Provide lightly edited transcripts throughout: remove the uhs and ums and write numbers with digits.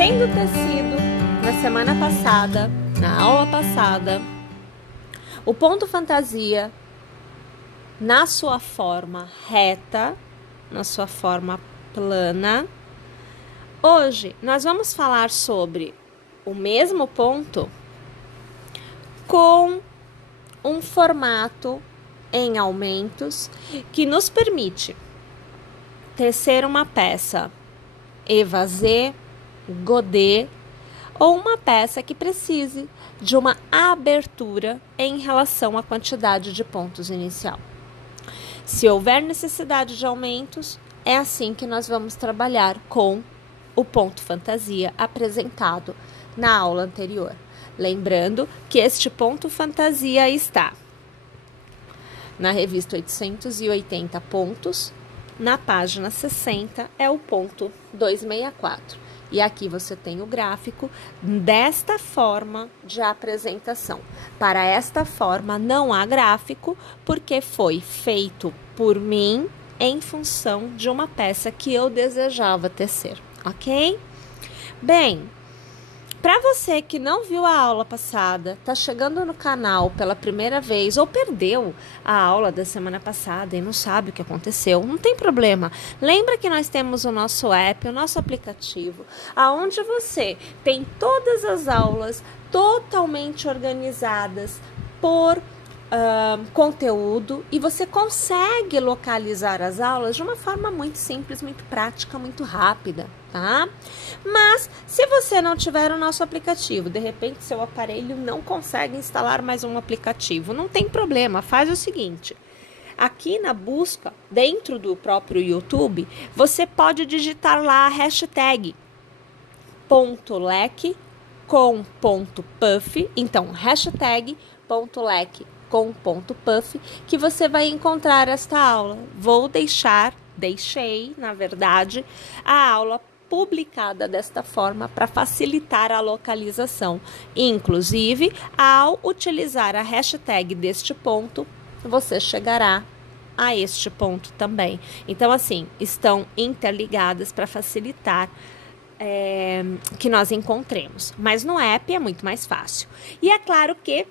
tendo tecido na semana passada, na aula passada, o ponto fantasia na sua forma reta, na sua forma plana. Hoje nós vamos falar sobre o mesmo ponto com um formato em aumentos que nos permite tecer uma peça évasé, godê ou uma peça que precise de uma abertura em relação à quantidade de pontos inicial. Se houver necessidade de aumentos, é assim que nós vamos trabalhar com o ponto fantasia apresentado na aula anterior. Lembrando que este ponto fantasia está na revista 880 pontos, na página 60 é o ponto 264. E aqui você tem o gráfico desta forma de apresentação. Para esta forma não há gráfico, porque foi feito por mim em função de uma peça que eu desejava tecer, ok? Bem, para você que não viu a aula passada, está chegando no canal pela primeira vez ou perdeu a aula da semana passada e não sabe o que aconteceu, não tem problema. Lembra que nós temos o nosso app, o nosso aplicativo, aonde você tem todas as aulas totalmente organizadas por conteúdo e você consegue localizar as aulas de uma forma muito simples, muito prática, muito rápida, tá? Mas se você não tiver o nosso aplicativo, de repente seu aparelho não consegue instalar mais um aplicativo, não tem problema, faz o seguinte: aqui na busca, dentro do próprio YouTube, você pode digitar lá a hashtag .lec com .puff, então hashtag .lec com .puff, que você vai encontrar esta aula. Deixei, na verdade, a aula publicada desta forma para facilitar a localização. Inclusive, ao utilizar a hashtag deste ponto, você chegará a este ponto também. Então, assim, estão interligadas para facilitar que nós encontremos. Mas no app é muito mais fácil. E é claro que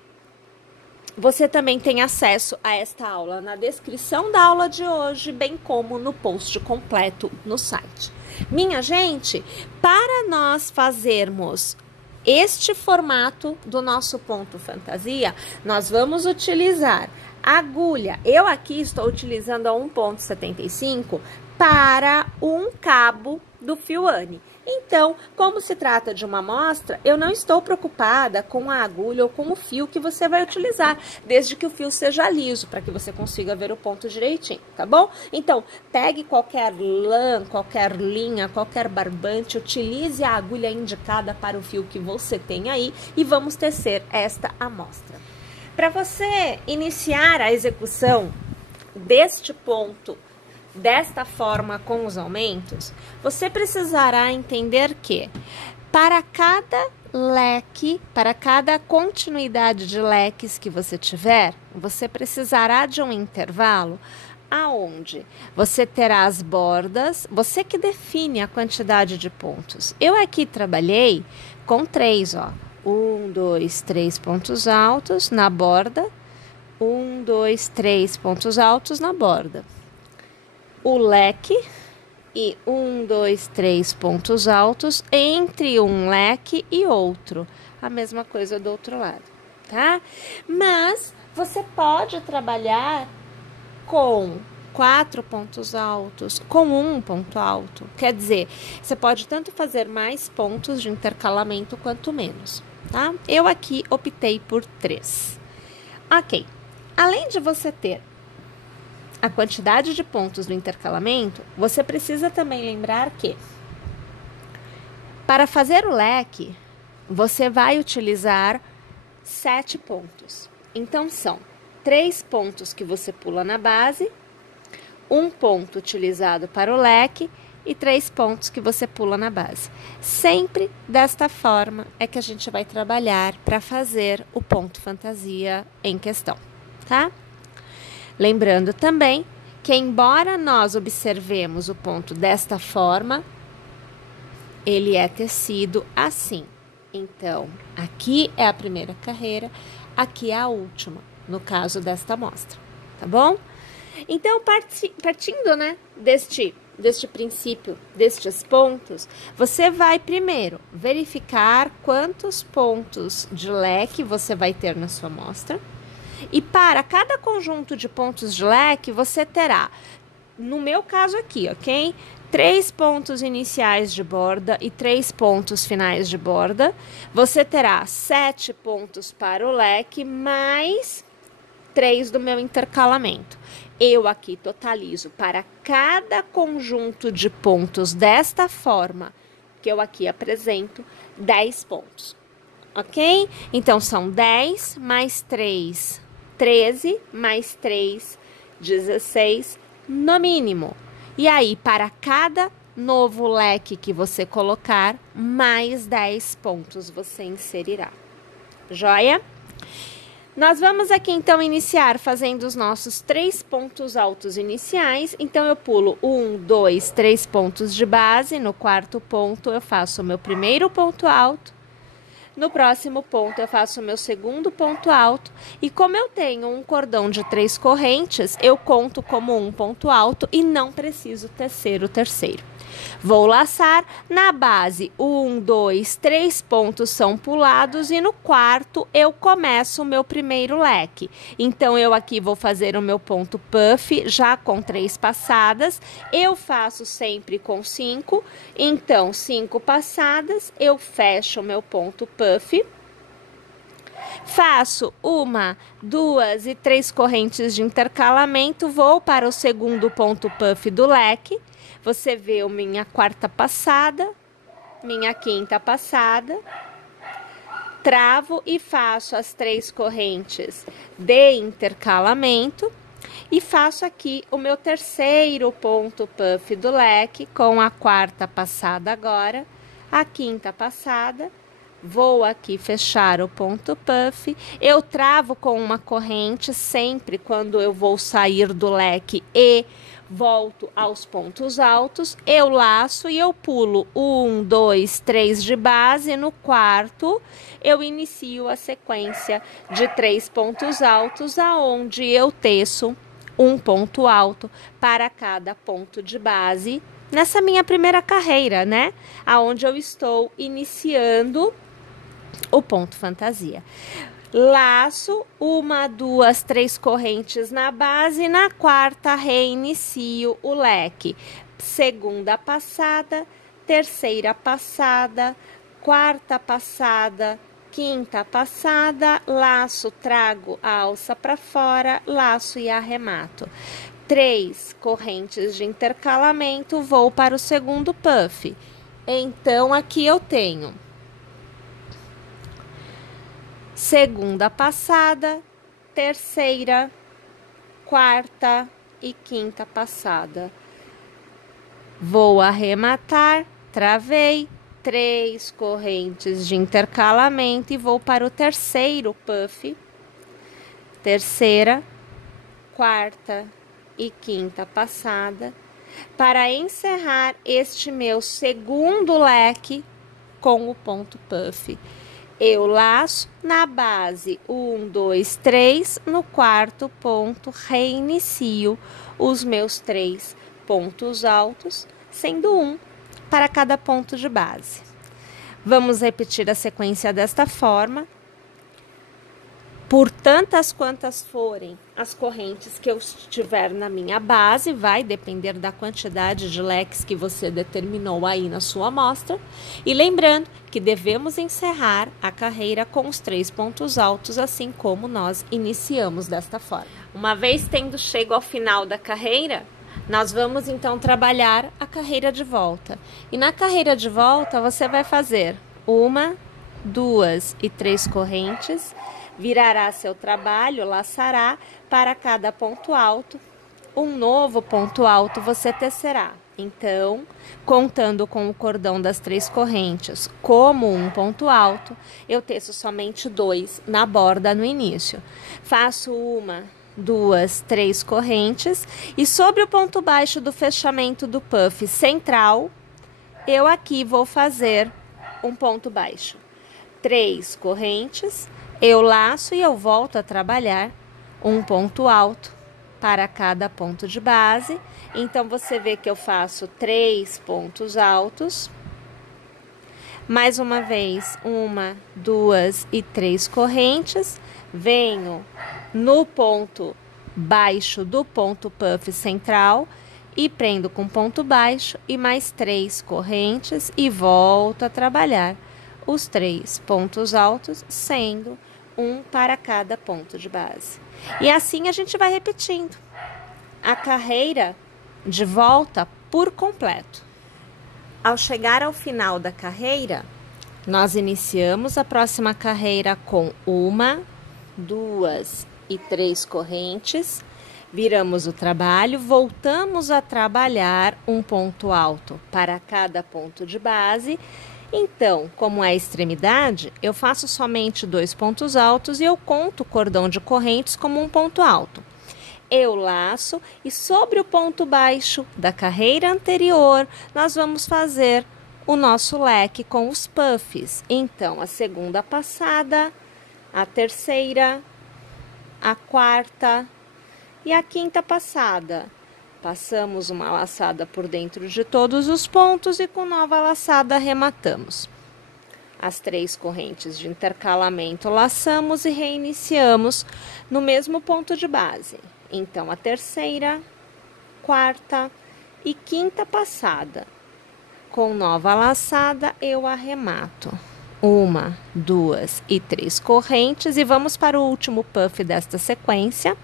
você também tem acesso a esta aula na descrição da aula de hoje, bem como no post completo no site. Minha gente, para nós fazermos este formato do nosso ponto fantasia, nós vamos utilizar agulha. Eu aqui estou utilizando a 1,75 para um cabo do fio Anne. Então, como se trata de uma amostra, eu não estou preocupada com a agulha ou com o fio que você vai utilizar, desde que o fio seja liso, para que você consiga ver o ponto direitinho, tá bom? Então, pegue qualquer lã, qualquer linha, qualquer barbante, utilize a agulha indicada para o fio que você tem aí e vamos tecer esta amostra. Para você iniciar a execução deste ponto desta forma com os aumentos, você precisará entender que para cada leque, para cada continuidade de leques que você tiver, você precisará de um intervalo aonde você terá as bordas, você que define a quantidade de pontos. Eu aqui trabalhei com 3, ó. 1, 2, 3 pontos altos na borda, 1, 2, 3 pontos altos na borda. O leque e 1, 2, 3 pontos altos entre um leque e outro. A mesma coisa do outro lado, tá? Mas você pode trabalhar com 4 pontos altos, com 1 ponto alto. Quer dizer, você pode tanto fazer mais pontos de intercalamento quanto menos, tá? Eu aqui optei por 3. Ok. Além de você ter a quantidade de pontos do intercalamento, você precisa também lembrar que para fazer o leque, você vai utilizar 7 pontos. Então, são 3 pontos que você pula na base, 1 ponto utilizado para o leque e 3 pontos que você pula na base. Sempre desta forma é que a gente vai trabalhar para fazer o ponto fantasia em questão, tá? Lembrando também que, embora nós observemos o ponto desta forma, ele é tecido assim. Então, aqui é a primeira carreira, aqui é a última, no caso desta amostra, tá bom? Então, partindo, né, deste princípio, destes pontos, você vai primeiro verificar quantos pontos de leque você vai ter na sua amostra. E para cada conjunto de pontos de leque, você terá, no meu caso aqui, ok? 3 pontos iniciais de borda e 3 pontos finais de borda. Você terá 7 pontos para o leque, mais 3 do meu intercalamento. Eu aqui totalizo para cada conjunto de pontos desta forma que eu aqui apresento, 10 pontos, ok? Então, são 10 mais 3, 13, mais 3, 16, no mínimo. E aí, para cada novo leque que você colocar, mais 10 pontos você inserirá. Joia? Nós vamos aqui, então, iniciar fazendo os nossos 3 pontos altos iniciais. Então, eu pulo 1, 2, 3 pontos de base. No quarto ponto, eu faço o meu primeiro ponto alto. No próximo ponto, eu faço o meu segundo ponto alto. E como eu tenho um cordão de 3 correntes, eu conto como um ponto alto e não preciso tecer o terceiro. Vou laçar na base, 1, 2, 3 pontos são pulados e no quarto eu começo o meu primeiro leque. Então, eu aqui vou fazer o meu ponto puff já com 3 passadas, eu faço sempre com 5, então 5 passadas, eu fecho o meu ponto puff. Faço 1, 2 e 3 correntes de intercalamento, vou para o segundo ponto puff do leque. Você vê minha quarta passada, minha quinta passada, travo e faço as 3 correntes de intercalamento e faço aqui o meu terceiro ponto puff do leque com a quarta passada agora, a quinta passada. Vou aqui fechar o ponto puff, eu travo com uma corrente sempre quando eu vou sair do leque e volto aos pontos altos, eu laço e eu pulo 1, 2, 3 de base, no quarto eu inicio a sequência de 3 pontos altos, aonde eu teço um ponto alto para cada ponto de base, nessa minha primeira carreira, né? Aonde eu estou iniciando o ponto fantasia. Laço 1, 2, 3 correntes na base, na quarta reinicio o leque. Segunda passada, terceira passada, quarta passada, quinta passada, laço, trago a alça para fora, laço e arremato. 3 correntes de intercalamento, vou para o segundo puff. Então, aqui eu tenho segunda passada, terceira, quarta e quinta passada. Vou arrematar, travei, 3 correntes de intercalamento e vou para o terceiro puff. Terceira, quarta e quinta passada, para encerrar este meu segundo leque com o ponto puff. Eu laço na base 1, 2, 3, no quarto ponto reinicio os meus 3 pontos altos, sendo 1 para cada ponto de base. Vamos repetir a sequência desta forma. Por tantas quantas forem as correntes que eu tiver na minha base, vai depender da quantidade de leques que você determinou aí na sua amostra. E lembrando que devemos encerrar a carreira com os 3 pontos altos, assim como nós iniciamos desta forma. Uma vez tendo chego ao final da carreira, nós vamos então trabalhar a carreira de volta. E na carreira de volta, você vai fazer 1, 2 e 3 correntes, virará seu trabalho, laçará para cada ponto alto, um novo ponto alto você tecerá. Então, contando com o cordão das 3 correntes como um ponto alto, eu teço somente 2 na borda no início. Faço 1, 2, 3 correntes e sobre o ponto baixo do fechamento do puff central, eu aqui vou fazer um ponto baixo. 3 correntes, eu laço e eu volto a trabalhar um ponto alto para cada ponto de base. Então, você vê que eu faço 3 pontos altos. Mais uma vez, 1, 2 e 3 correntes. Venho no ponto baixo do ponto puff central e prendo com ponto baixo e mais 3 correntes e volto a trabalhar os 3 pontos altos, sendo um para cada ponto de base. E assim a gente vai repetindo a carreira de volta por completo. Ao chegar ao final da carreira, nós iniciamos a próxima carreira com 1, 2 e 3 correntes, viramos o trabalho, voltamos a trabalhar um ponto alto para cada ponto de base. Então, como é extremidade, eu faço somente 2 pontos altos e eu conto o cordão de correntes como um ponto alto. Eu laço e sobre o ponto baixo da carreira anterior, nós vamos fazer o nosso leque com os puffs. Então, a segunda passada, a terceira, a quarta e a quinta passada. Passamos uma laçada por dentro de todos os pontos e com nova laçada arrematamos. As 3 correntes de intercalamento laçamos e reiniciamos no mesmo ponto de base. Então, a terceira, quarta e quinta passada. Com nova laçada, eu arremato 1, 2 e 3 correntes e vamos para o último puff desta sequência.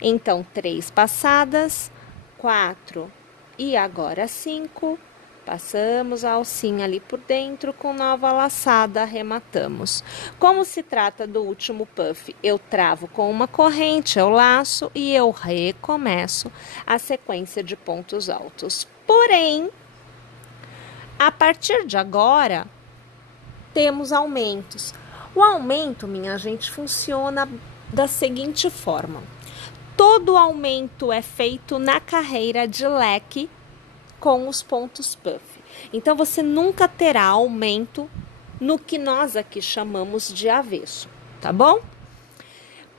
Então, 3 passadas, 4 e agora 5. Passamos a alcinha ali por dentro, com nova laçada, arrematamos. Como se trata do último puff, eu travo com uma corrente, eu laço e eu recomeço a sequência de pontos altos. Porém, a partir de agora, temos aumentos. O aumento, minha gente, funciona da seguinte forma. Todo aumento é feito na carreira de leque com os pontos puff. Então, você nunca terá aumento no que nós aqui chamamos de avesso, tá bom?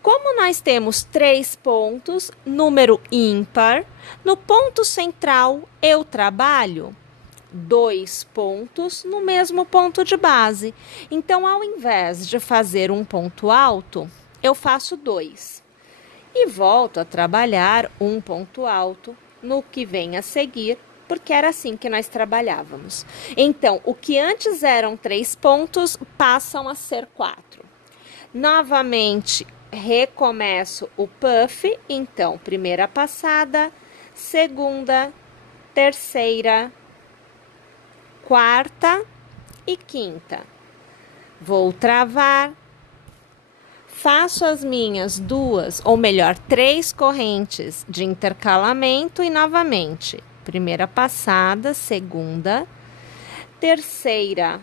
Como nós temos 3 pontos, número ímpar, no ponto central eu trabalho 2 pontos no mesmo ponto de base. Então, ao invés de fazer um ponto alto, eu faço 2. E volto a trabalhar um ponto alto no que vem a seguir, porque era assim que nós trabalhávamos. Então, o que antes eram 3 pontos, passam a ser 4. Novamente, recomeço o puff. Então, primeira passada, segunda, terceira, quarta e quinta. Vou travar. Faço as minhas 2, ou melhor, 3 correntes de intercalamento e novamente, primeira passada, segunda, terceira,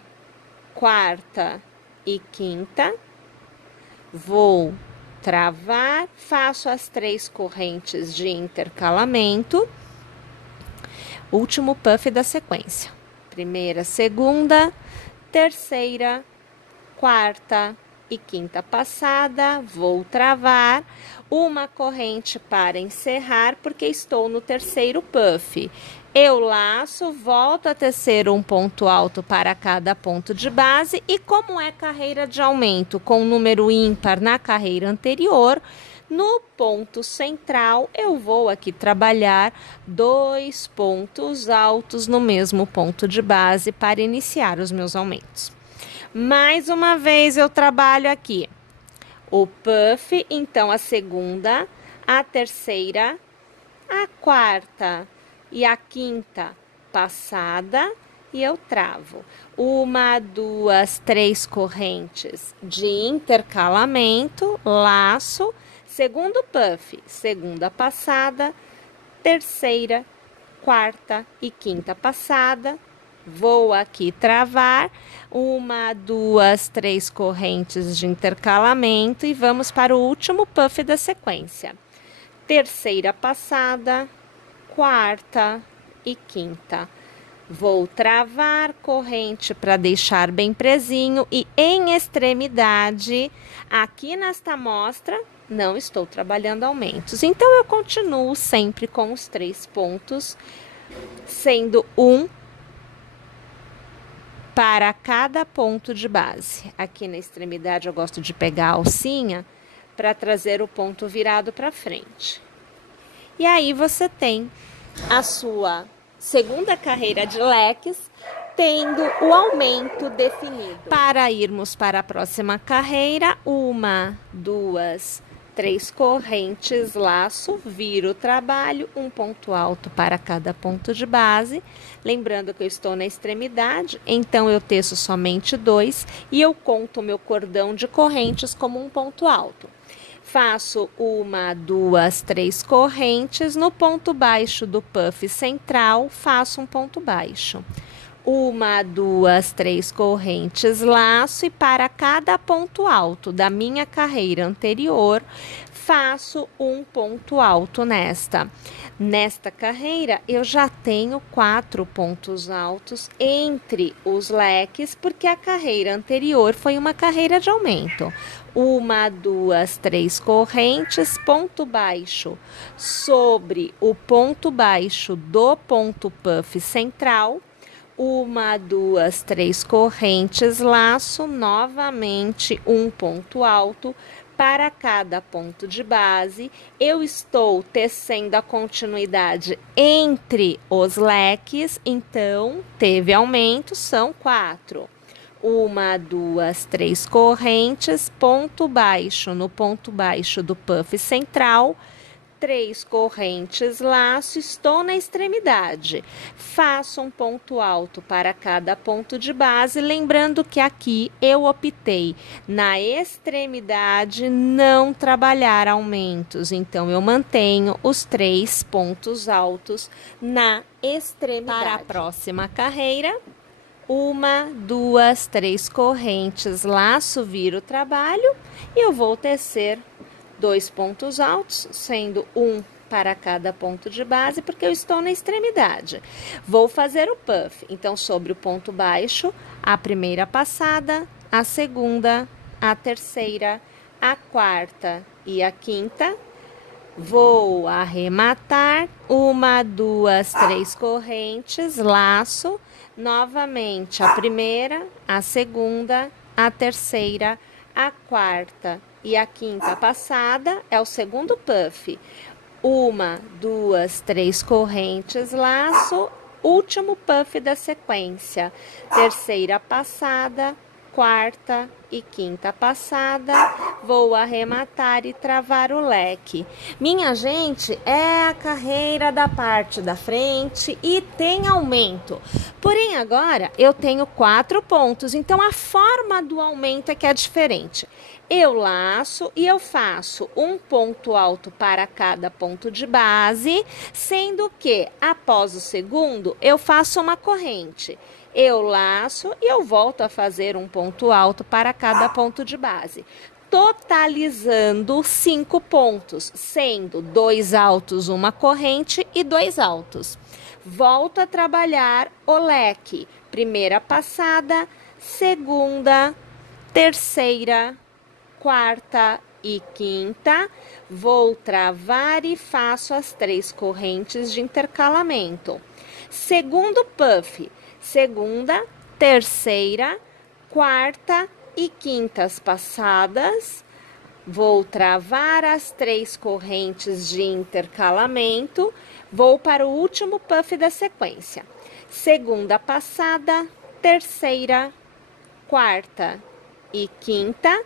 quarta e quinta. Vou travar, faço as 3 correntes de intercalamento. Último puff da sequência. Primeira, segunda, terceira, quarta e quinta passada, vou travar uma corrente para encerrar, porque estou no terceiro puff. Eu laço, volto a tecer um ponto alto para cada ponto de base e como é carreira de aumento com número ímpar na carreira anterior, no ponto central eu vou aqui trabalhar 2 pontos altos no mesmo ponto de base para iniciar os meus aumentos. Mais uma vez eu trabalho aqui o puff, então a segunda, a terceira, a quarta e a quinta passada e eu travo 1, 2, 3 correntes de intercalamento, laço, segundo puff, segunda passada, terceira, quarta e quinta passada. Vou aqui travar 1, 2, 3 correntes de intercalamento e vamos para o último puff da sequência. Terceira passada, quarta e quinta. Vou travar corrente para deixar bem presinho e em extremidade, aqui nesta amostra, não estou trabalhando aumentos. Então, eu continuo sempre com os 3 pontos, sendo um para cada ponto de base. Aqui na extremidade, eu gosto de pegar a alcinha para trazer o ponto virado para frente. E aí, você tem a sua segunda carreira de leques, tendo o aumento definido. Para irmos para a próxima carreira, 1, 2, 3 correntes, laço, viro o trabalho, um ponto alto para cada ponto de base. Lembrando que eu estou na extremidade, então eu teço somente 2 e eu conto o meu cordão de correntes como um ponto alto. Faço 1, 2, 3 correntes, no ponto baixo do puff central, faço um ponto baixo. 1, 2, 3 correntes, laço, e para cada ponto alto da minha carreira anterior, faço um ponto alto nesta. Nesta carreira, eu já tenho 4 pontos altos entre os leques, porque a carreira anterior foi uma carreira de aumento. 1, 2, 3 correntes, ponto baixo sobre o ponto baixo do ponto puff central. 1, 2, 3 correntes, laço, novamente um ponto alto para cada ponto de base. Eu estou tecendo a continuidade entre os leques, então teve aumento, são 4. 1, 2, 3 correntes, ponto baixo no ponto baixo do puff central, 3 correntes, laço, estou na extremidade. Faço um ponto alto para cada ponto de base, lembrando que aqui eu optei na extremidade não trabalhar aumentos, então eu mantenho os 3 pontos altos na extremidade. Para a próxima carreira, 1, 2, 3 correntes, laço, viro o trabalho e eu vou tecer 2 pontos altos, sendo um para cada ponto de base, porque eu estou na extremidade. Vou fazer o puff, então sobre o ponto baixo, a primeira passada, a segunda, a terceira, a quarta e a quinta. Vou arrematar, 1, 2, 3 correntes, laço, novamente a primeira, a segunda, a terceira, a quarta e a quinta passada, é o segundo puff. 1, 2, 3 correntes, laço, último puff da sequência. Terceira passada, quarta e quinta passada, vou arrematar e travar o leque. Minha gente, é a carreira da parte da frente e tem aumento. Porém, agora eu tenho 4 pontos, então a forma do aumento é que é diferente. Eu laço e eu faço um ponto alto para cada ponto de base, sendo que após o segundo eu faço uma corrente. Eu laço e eu volto a fazer um ponto alto para cada ponto de base, totalizando 5 pontos, sendo 2 altos, uma corrente e 2 altos. Volto a trabalhar o leque, primeira passada, segunda, terceira, quarta e quinta, vou travar e faço as 3 correntes de intercalamento. Segundo puff, segunda, terceira, quarta e quintas passadas, vou travar as 3 correntes de intercalamento, vou para o último puff da sequência. Segunda passada, terceira, quarta e quinta,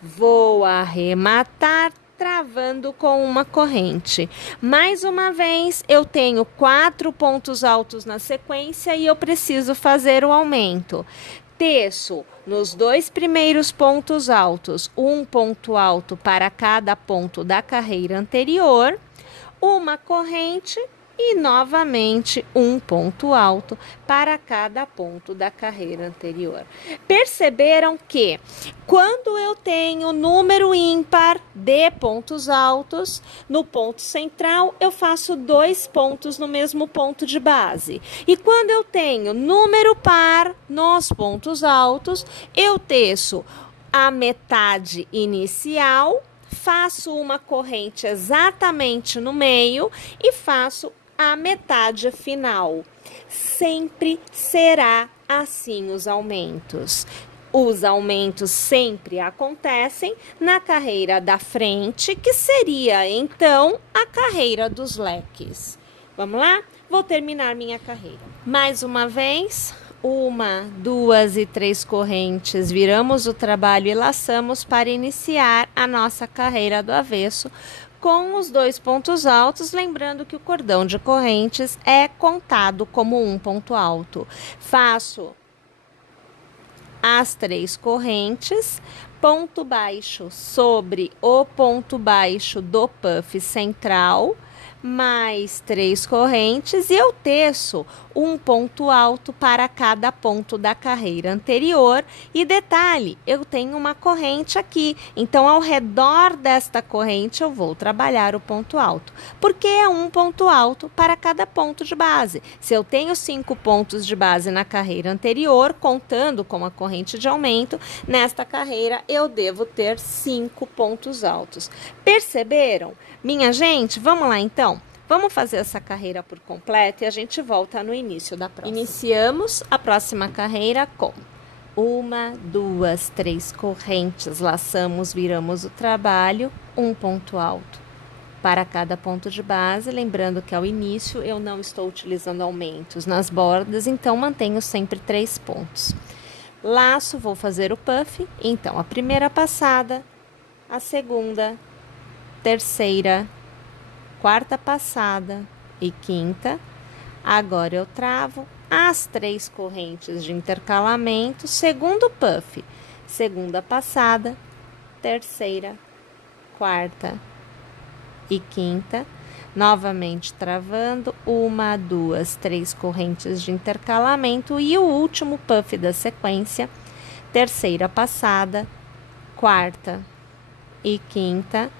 vou arrematar travando com uma corrente. Mais uma vez, eu tenho 4 pontos altos na sequência e eu preciso fazer o aumento. Teço nos 2 primeiros pontos altos, um ponto alto para cada ponto da carreira anterior, uma corrente, e novamente um ponto alto para cada ponto da carreira anterior. Perceberam que quando eu tenho número ímpar de pontos altos, no ponto central eu faço 2 pontos no mesmo ponto de base. E quando eu tenho número par nos pontos altos, eu teço a metade inicial, faço uma corrente exatamente no meio e faço a metade final. Sempre será assim os aumentos. Os aumentos sempre acontecem na carreira da frente, que seria então a carreira dos leques. Vamos lá? Vou terminar minha carreira. Mais uma vez, 1, 2 e 3 correntes, viramos o trabalho e laçamos para iniciar a nossa carreira do avesso com os 2 pontos altos, lembrando que o cordão de correntes é contado como um ponto alto. Faço as 3 correntes, ponto baixo sobre o ponto baixo do puff central, mais 3 correntes, e eu teço um ponto alto para cada ponto da carreira anterior. E detalhe, eu tenho uma corrente aqui, então ao redor desta corrente eu vou trabalhar o ponto alto, porque é um ponto alto para cada ponto de base. Se eu tenho 5 pontos de base na carreira anterior, contando com a corrente de aumento, nesta carreira eu devo ter 5 pontos altos. Perceberam? Minha gente, vamos lá então? Vamos fazer essa carreira por completo e a gente volta no início da próxima. Iniciamos a próxima carreira com 1, 2, 3 correntes, laçamos, viramos o trabalho, um ponto alto para cada ponto de base, lembrando que ao início eu não estou utilizando aumentos nas bordas, então mantenho sempre 3 pontos. Laço, vou fazer o puff, então a primeira passada, a segunda, terceira, quarta passada e quinta. Agora eu travo as 3 correntes de intercalamento, segundo puff, segunda passada, terceira, quarta e quinta, novamente travando 1, 2, 3 correntes de intercalamento e o último puff da sequência, terceira passada, quarta e quinta,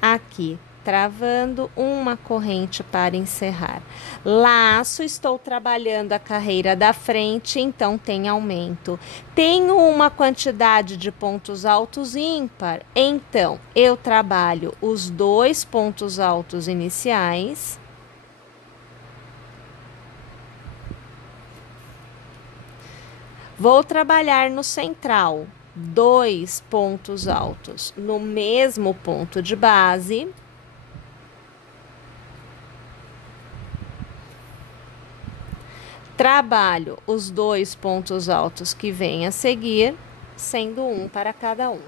aqui travando uma corrente para encerrar. Laço, estou trabalhando a carreira da frente, então tem aumento. Tenho uma quantidade de pontos altos ímpar, então eu trabalho os 2 pontos altos iniciais. Vou trabalhar no central 2 pontos altos no mesmo ponto de base. Trabalho os 2 pontos altos que vêm a seguir, sendo um para cada um.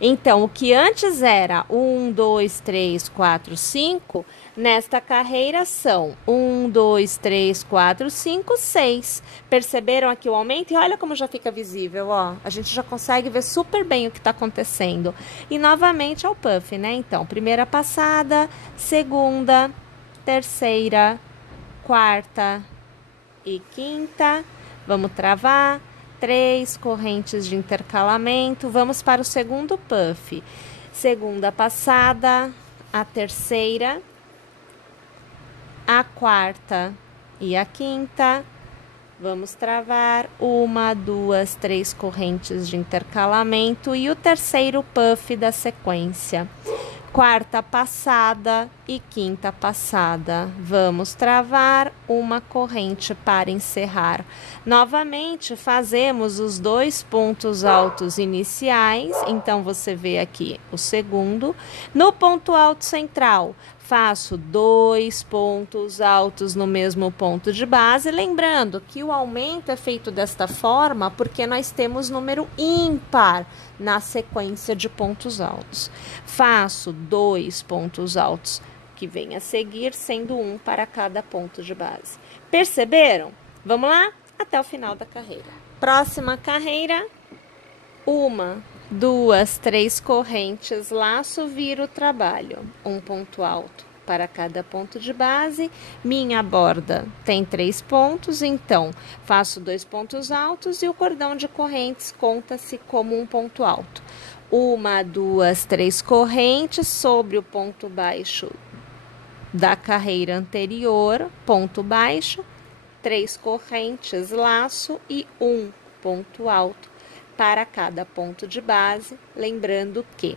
Então, o que antes era 1, 2, 3, 4, 5, nesta carreira são 1, 2, 3, 4, 5, 6. Perceberam aqui o aumento? E olha como já fica visível, ó. A gente já consegue ver super bem o que está acontecendo. E novamente é o puff, né? Então, primeira passada, segunda, terceira, quarta e quinta. Vamos travar. 3 correntes de intercalamento, vamos para o segundo puff. Segunda passada, a terceira, a quarta e a quinta. Vamos travar 1, 2, 3 correntes de intercalamento e o terceiro puff da sequência. Quarta passada e quinta passada. Vamos travar uma corrente para encerrar. Novamente, fazemos os 2 pontos altos iniciais. Então, você vê aqui o segundo. No ponto alto central, faço 2 pontos altos no mesmo ponto de base. Lembrando que o aumento é feito desta forma porque nós temos número ímpar na sequência de pontos altos. Faço 2 pontos altos que vem a seguir, sendo um para cada ponto de base. Perceberam? Vamos lá? Até o final da carreira. Próxima carreira, 1, 2, 3 correntes, laço, viro o trabalho. Um ponto alto para cada ponto de base. Minha borda tem 3 pontos, então faço 2 pontos altos e o cordão de correntes conta-se como um ponto alto. 1, 2, 3 correntes sobre o ponto baixo da carreira anterior, ponto baixo, 3 correntes, laço e 1 ponto alto para cada ponto de base, lembrando que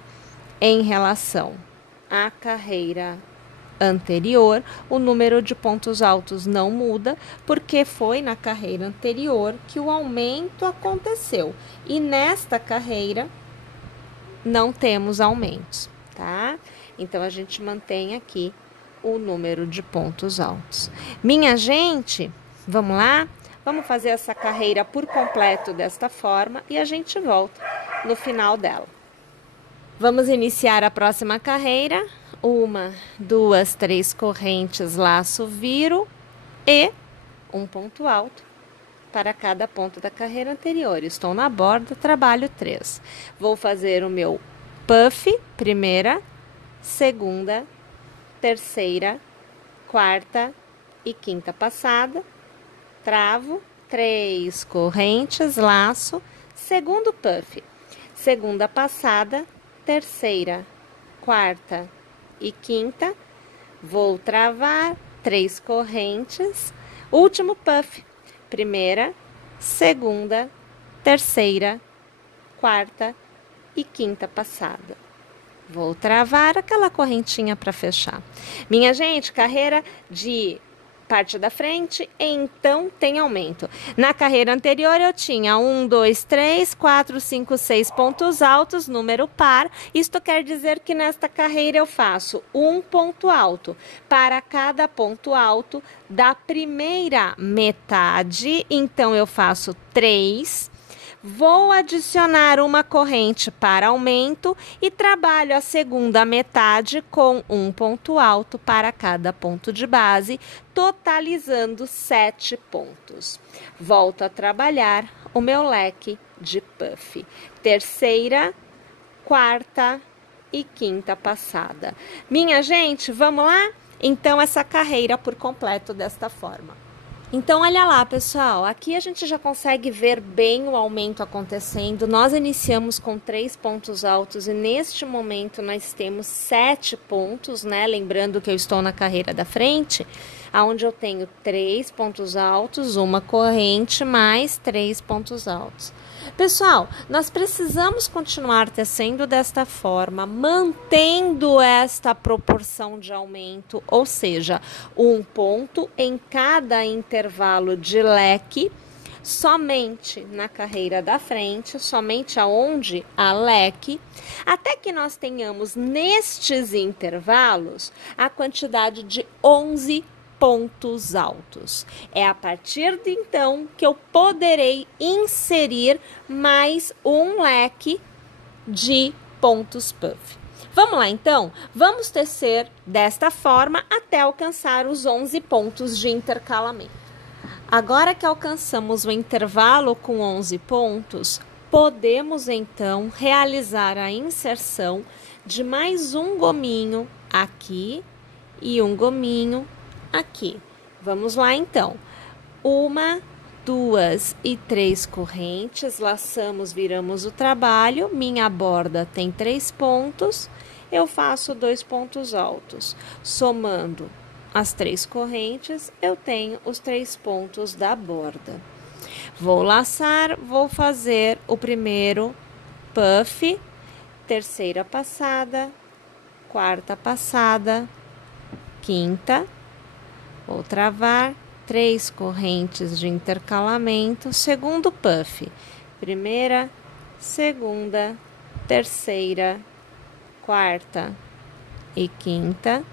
em relação à carreira anterior, o número de pontos altos não muda, porque foi na carreira anterior que o aumento aconteceu. E nesta carreira não temos aumentos, tá? Então, a gente mantém aqui o número de pontos altos. Minha gente, vamos lá? Vamos fazer essa carreira por completo desta forma e a gente volta no final dela. Vamos iniciar a próxima carreira. 1, 2, 3 correntes, laço, viro e um ponto alto para cada ponto da carreira anterior. Estou na borda, trabalho 3. Vou fazer o meu puff, primeira, segunda, terceira, quarta e quinta passada. Travo, 3 correntes, laço, segundo puff, segunda passada, terceira, quarta e quinta, vou travar, 3 correntes, último puff, primeira, segunda, terceira, quarta e quinta passada. Vou travar aquela correntinha para fechar. Minha gente, carreira de parte da frente, então tem aumento. Na carreira anterior eu tinha 1, 2, 3, 4, 5, 6 pontos altos, número par. Isto quer dizer que nesta carreira eu faço um ponto alto para cada ponto alto da primeira metade. Então eu faço 3. Vou adicionar uma corrente para aumento e trabalho a segunda metade com um ponto alto para cada ponto de base, totalizando 7 pontos. Volto a trabalhar o meu leque de puff. Terceira, quarta e quinta passada. Minha gente, vamos lá? Então, essa carreira por completo desta forma. Então, olha lá, pessoal, aqui a gente já consegue ver bem o aumento acontecendo. Nós iniciamos com 3 pontos altos e neste momento nós temos 7 pontos, né? Lembrando que eu estou na carreira da frente, onde eu tenho 3 pontos altos, uma corrente mais 3 pontos altos. Pessoal, nós precisamos continuar tecendo desta forma, mantendo esta proporção de aumento, ou seja, um ponto em cada intervalo de leque, somente na carreira da frente, somente aonde há leque, até que nós tenhamos nestes intervalos a quantidade de 11 pontos altos. É a partir de então que eu poderei inserir mais um leque de pontos puff. Vamos lá então? Vamos tecer desta forma até alcançar os 11 pontos de intercalamento. Agora que alcançamos o intervalo com 11 pontos, podemos então realizar a inserção de mais um gominho aqui e um gominho aqui. Vamos lá então. 1, 2 e 3 correntes, laçamos, viramos o trabalho. Minha borda tem 3 pontos, eu faço 2 pontos altos. Somando as 3 correntes, eu tenho os 3 pontos da borda. Vou laçar, vou fazer o primeiro puff, terceira passada, quarta passada, quinta. Vou travar, 3 correntes de intercalamento, segundo puff, primeira, segunda, terceira, quarta e quinta.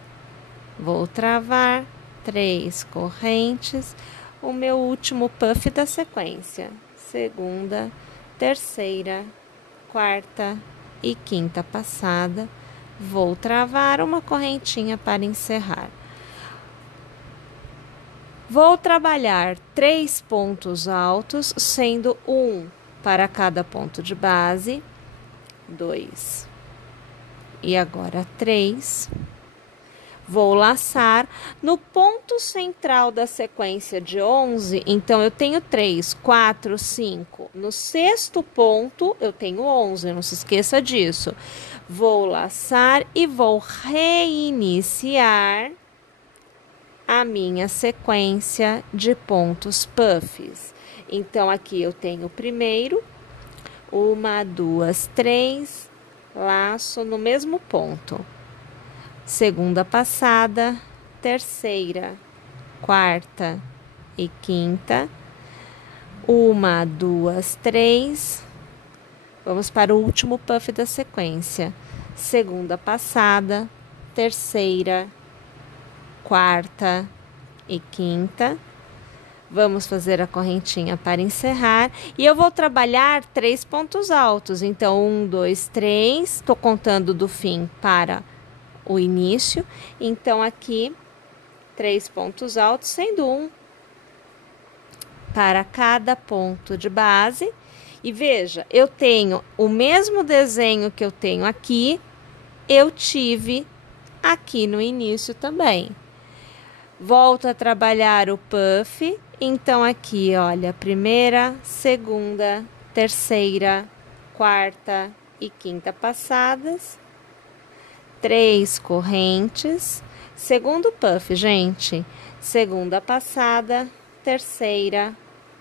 Vou travar, 3 correntes, o meu último puff da sequência, segunda, terceira, quarta e quinta passada. Vou travar uma correntinha para encerrar. Vou trabalhar 3 pontos altos, sendo 1 para cada ponto de base, 2 e agora 3. Vou laçar no ponto central da sequência de 11, então eu tenho 3, 4, 5. No sexto ponto eu tenho 11, não se esqueça disso. Vou laçar e vou reiniciar a minha sequência de pontos puffs. Então, aqui eu tenho o primeiro, 1, 2, 3, laço no mesmo ponto. Segunda passada, terceira, quarta e quinta. 1, 2, 3. Vamos para o último puff da sequência. Segunda passada, terceira, quarta e quinta. Vamos fazer a correntinha para encerrar. E eu vou trabalhar 3 pontos altos. Então, 1, 2, 3. Estou contando do fim para o início. Então, aqui, 3 pontos altos, sendo 1 para cada ponto de base. E veja, eu tenho o mesmo desenho que eu tenho aqui, eu tive aqui no início também. Volto a trabalhar o puff. Então, aqui, olha, primeira, segunda, terceira, quarta e quinta passadas. 3 correntes. Segundo puff, gente. Segunda passada, terceira,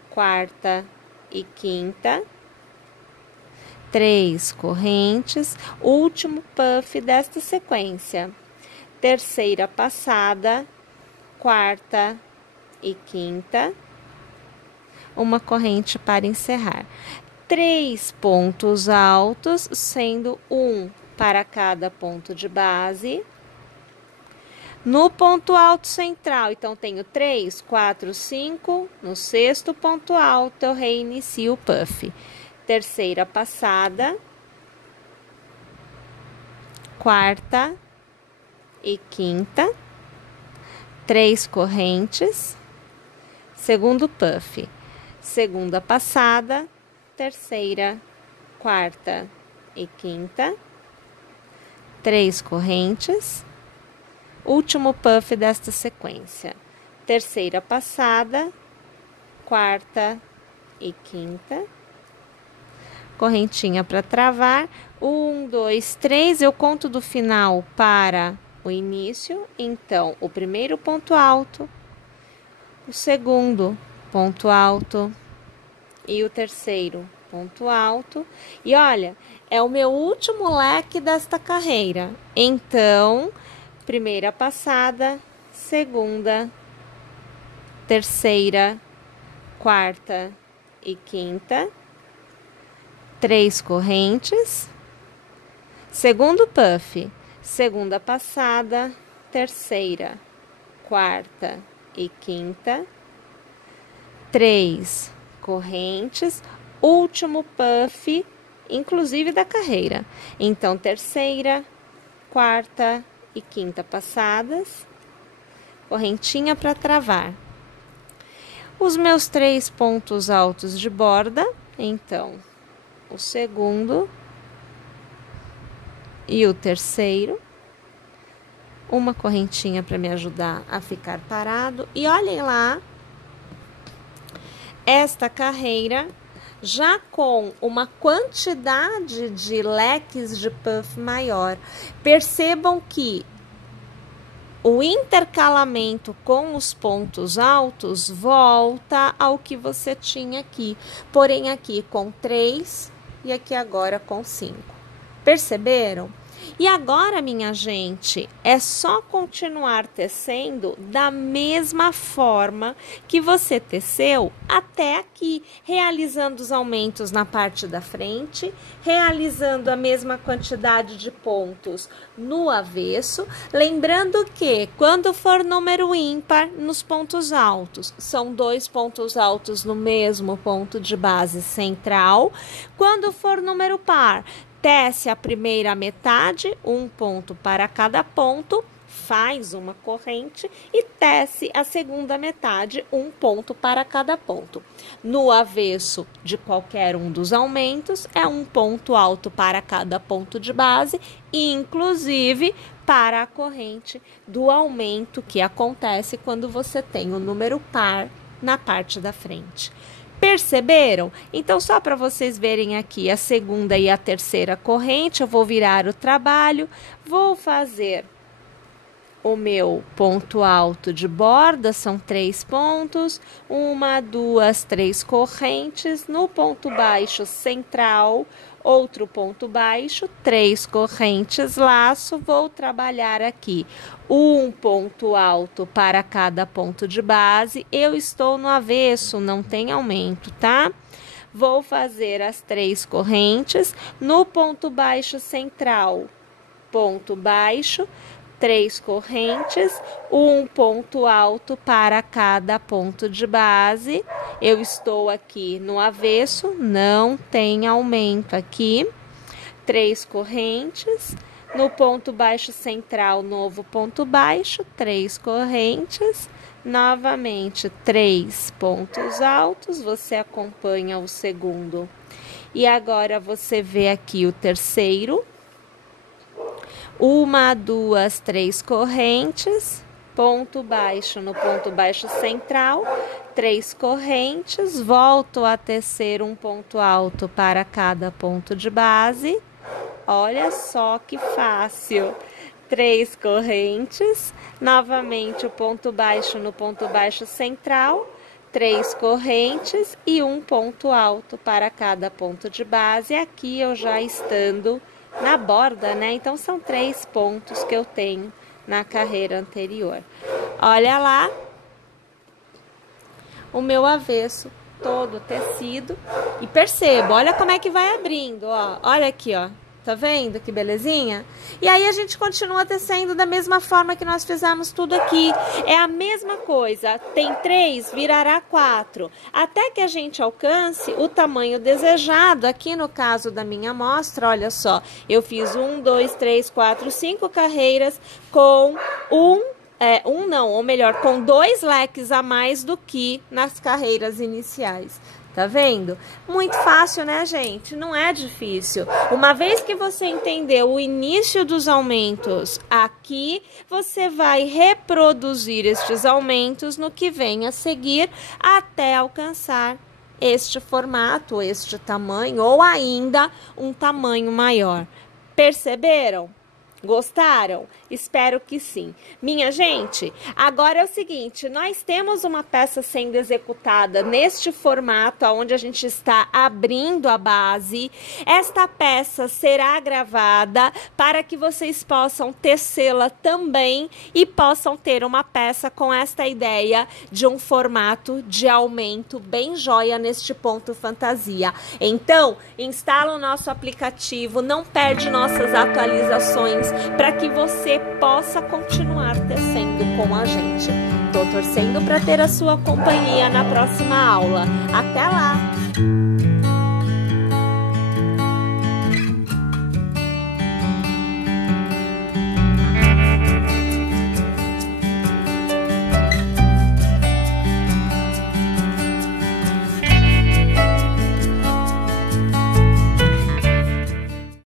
quarta e quinta. 3 correntes. Último puff desta sequência. Terceira passada, quarta e quinta, uma corrente para encerrar. 3 pontos altos, sendo 1 para cada ponto de base. No ponto alto central, então, tenho 3, 4, 5. No sexto ponto alto, eu reinicio o puff. Terceira passada, quarta e quinta. 3 correntes. Segundo puff, segunda passada, terceira, quarta e quinta. 3 correntes. Último puff desta sequência. Terceira passada, quarta e quinta. Correntinha para travar. 1, 2, 3. Eu conto do final para o início. Então, o primeiro ponto alto, o segundo ponto alto e o terceiro ponto alto. E olha, é o meu último leque desta carreira. Então, primeira passada, segunda, terceira, quarta e quinta. 3 correntes. Segundo puff, segunda passada, terceira, quarta e quinta. 3 correntes. Último puff, inclusive da carreira. Então, terceira, quarta e quinta passadas. Correntinha para travar. Os meus 3 pontos altos de borda. Então, o segundo e o terceiro. Uma correntinha para me ajudar a ficar parado. E olhem lá, esta carreira já com uma quantidade de leques de puff maior. Percebam que o intercalamento com os pontos altos volta ao que você tinha aqui. Porém, aqui com 3 e aqui agora com 5. Perceberam? E agora, minha gente, é só continuar tecendo da mesma forma que você teceu até aqui, realizando os aumentos na parte da frente, realizando a mesma quantidade de pontos no avesso. Lembrando que, quando for número ímpar, nos pontos altos, são 2 pontos altos no mesmo ponto de base central. Quando for número par, tece a primeira metade, 1 ponto para cada ponto, faz uma corrente e tece a segunda metade, um ponto para cada ponto. No avesso de qualquer um dos aumentos, é um ponto alto para cada ponto de base, inclusive para a corrente do aumento que acontece quando você tem o número par na parte da frente. Perceberam? Então, só para vocês verem aqui a segunda e a terceira corrente, eu vou virar o trabalho, vou fazer o meu ponto alto de borda, são 3 pontos, 1, 2, 3 correntes, no ponto baixo central, outro ponto baixo, 3 correntes, laço, vou trabalhar aqui um ponto alto para cada ponto de base, eu estou no avesso, não tem aumento, tá? Vou fazer as 3 correntes, no ponto baixo central, ponto baixo, 3 correntes, um ponto alto para cada ponto de base. Eu estou aqui no avesso, não tem aumento aqui. 3 correntes, no ponto baixo central, novo ponto baixo, 3 correntes, novamente 3 pontos altos, você acompanha o segundo. E agora você vê aqui o terceiro. 1, 2, 3 correntes, ponto baixo no ponto baixo central, 3 correntes, volto a tecer um ponto alto para cada ponto de base. Olha só que fácil! 3 correntes, novamente o ponto baixo no ponto baixo central, 3 correntes e um ponto alto para cada ponto de base. Aqui eu já estando na borda, né? Então, são 3 pontos que eu tenho na carreira anterior. Olha lá o meu avesso todo tecido. E percebo, olha como é que vai abrindo, ó. Olha aqui, ó. Tá vendo que belezinha? E aí a gente continua tecendo da mesma forma que nós fizemos tudo aqui. É a mesma coisa. Tem 3, virará 4. Até que a gente alcance o tamanho desejado. Aqui no caso da minha amostra, olha só. Eu fiz 1, 2, 3, 4, 5 carreiras com com 2 leques a mais do que nas carreiras iniciais. Tá vendo? Muito fácil, né, gente? Não é difícil. Uma vez que você entendeu o início dos aumentos aqui, você vai reproduzir estes aumentos no que vem a seguir até alcançar este formato, este tamanho ou ainda um tamanho maior. Perceberam? Gostaram? Espero que sim. Minha gente, agora é o seguinte, nós temos uma peça sendo executada neste formato, onde a gente está abrindo a base. Esta peça será gravada para que vocês possam tecê-la também e possam ter uma peça com esta ideia de um formato de aumento bem joia neste ponto fantasia. Então, instala o nosso aplicativo, não perde nossas atualizações, para que você possa continuar tecendo com a gente. Tô torcendo para ter a sua companhia na próxima aula. Até lá!